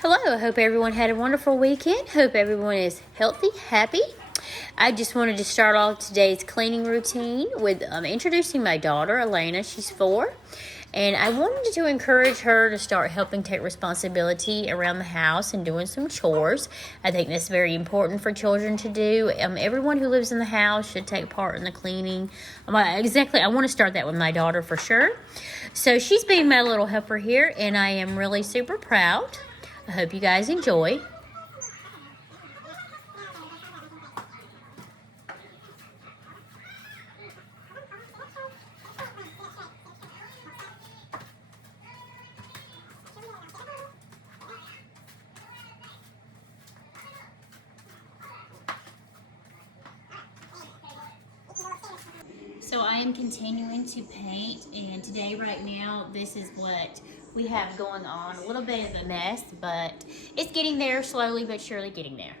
Hello, I hope everyone had a wonderful weekend. Hope everyone is healthy, happy. I just wanted to start off today's cleaning routine with introducing my daughter, Elena. She's 4. And I wanted to encourage her to start helping take responsibility around the house and doing some chores. I think that's very important for children to do. Everyone who lives in the house should take part in the cleaning. I want to start that with my daughter for sure. So she's being my little helper here, and I am really super proud. I hope you guys enjoy. So I am continuing to paint, and today right now this is what we have going on. A little bit of a mess, but it's getting there, slowly but surely getting there.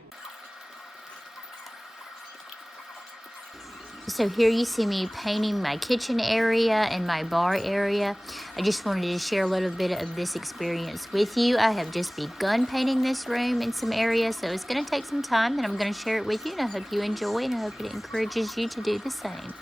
So here you see me painting my kitchen area and my bar area. I just wanted to share a little bit of this experience with you. I have just begun painting this room in some areas, so it's going to take some time, and I'm going to share it with you, and I hope you enjoy, and I hope it encourages you to do the same.